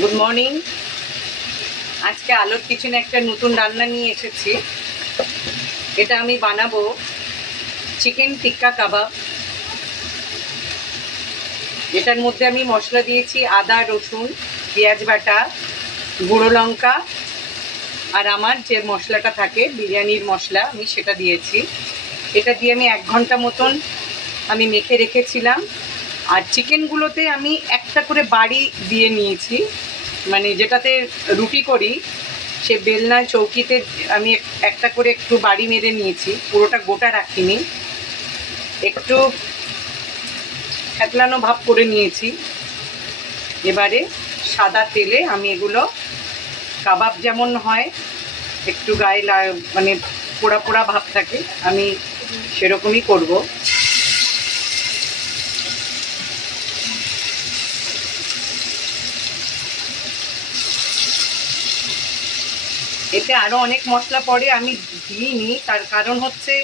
Good morning. আজকে আলোর কিচেনে একটা নতুন রান্না নিয়ে এসেছি। এটা আমি বানাবো চিকেন টিক্কা কাবাব। এটার মধ্যে আমি মশলা দিয়েছি আদা, রসুন, পেঁয়াজ বাটা, গুঁড়ো লঙ্কা, আর আমার যে মশলাটা থাকে বিরিয়ানির মশলা আমি সেটা দিয়েছি। এটা দিয়ে আমি 1 ঘন্টা মতন আমি মেখে রেখেছিলাম। আর চিকেনগুলোতে আমি একটা করে বাড়ি দিয়ে নিয়েছি, মানে যেটাতে রুটি করি সে বেলনা চৌকিতে আমি একটা করে একটু বাড়ি মেরে নিয়েছি, পুরোটা গোটা রাখিনি, একটু থেতলানো ভাব করে নিয়েছি। এবারে সাদা তেলে আমি এগুলো কাবাব যেমন হয় একটু গায়ে মানে পোড়া পোড়া ভাব থাকে, আমি সেরকমই করব। এতে আরও অনেক মশলা পড়ে, আমি দিইনি, তার কারণ হচ্ছে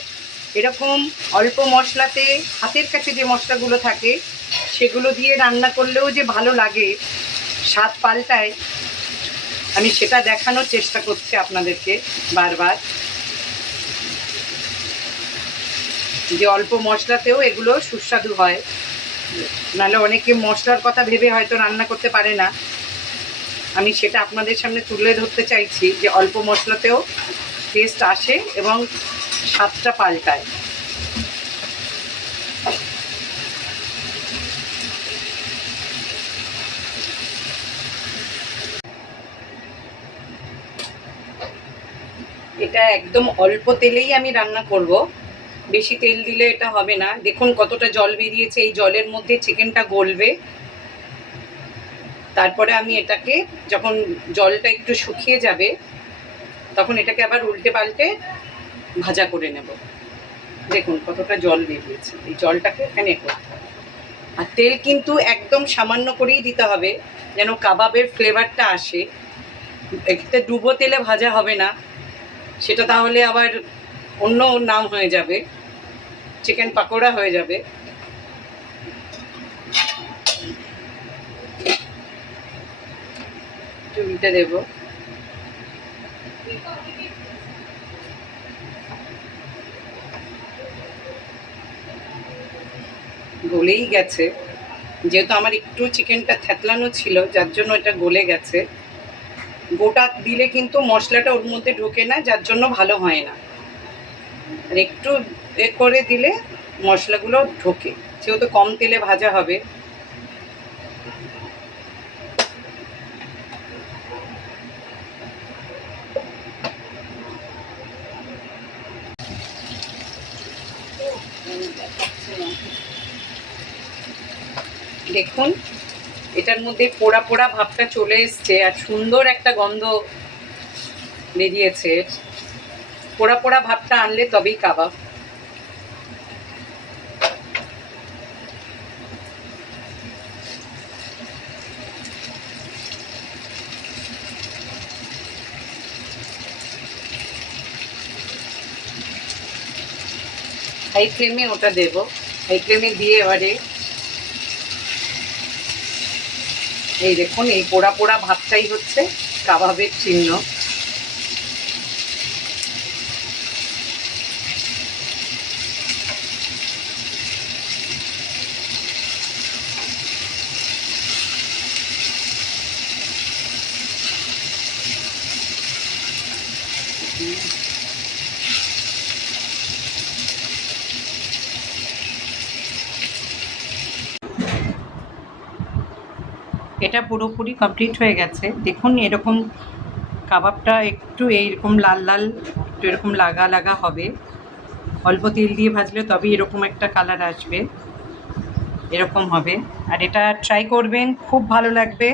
এরকম অল্প মশলাতে হাতের কাছে যে মশলাগুলো থাকে সেগুলো দিয়ে রান্না করলেও যে ভালো লাগে, স্বাদ পাল্টায়, আমি সেটা দেখানোর চেষ্টা করছি আপনাদেরকে বারবার, যে অল্প মশলাতেও এগুলো সুস্বাদু হয়। নাহলে অনেকে মশলার কথা ভেবে হয়তো রান্না করতে পারে না, আমি সেটা আপনাদের সামনে তুলে ধরতে চাইছি যে অল্প মশলাতেও টেস্ট আসে এবং স্বাদটা পাল্টায়। এটা একদম অল্প তেলেই আমি রান্না করব, বেশি তেল দিলে এটা হবে না। দেখুন কতটা জল বেরিয়েছে, এই জলের মধ্যে চিকেনটা গলবে। তারপরে আমি এটাকে যখন জলটা একটু শুকিয়ে যাবে তখন এটাকে আবার উল্টে পাল্টে ভাজা করে নেব। দেখুন কতটা জল বেরিয়েছে, এই জলটাকে এখানে করতে হবে। আর তেল কিন্তু একদম সামান্য করেই দিতে হবে যেন কাবাবের ফ্লেভারটা আসে। এতে ডুবো তেলে ভাজা হবে না, সেটা তাহলে আবার অন্য নাম হয়ে যাবে, চিকেন পাকোড়া হয়ে যাবে। উল্টে দেব। গলেই গেছে, যেহেতু আমার একটু চিকেনটা থেতলানো ছিল যার জন্য এটা গলে গেছে। গোটা দিলে কিন্তু মশলাটা ওর মধ্যে ঢোকে না, যার জন্য ভালো হয় না। আর একটু এ করে দিলে মশলাগুলো ঢোকে, যেহেতু কম তেলে ভাজা হবে। দেখুন এটার মধ্যে পোড়া পোড়া ভাবটা চলে এসছে আর সুন্দর একটা গন্ধ বেরিয়েছে। পোড়া পোড়া ভাবটা আনলে তবেই কাবাব। হাই ফ্লেমে ওটা দেব, হাই ফ্লেমে দিয়ে এবারে এই দেখুন এই পোড়া পোড়া ভাবটাই হচ্ছে কাবাবের চিহ্ন। এটা পুরোপুরি কমপ্লিট হয়ে গেছে। দেখুন এরকম কাবাবটা একটু এইরকম লাল লাল, একটু এরকম লাগা লাগা হবে। অল্প তেল দিয়ে ভাজলে তবেই এরকম একটা কালার আসবে, এরকম হবে। আর এটা ট্রাই করবেন, খুব ভালো লাগবে।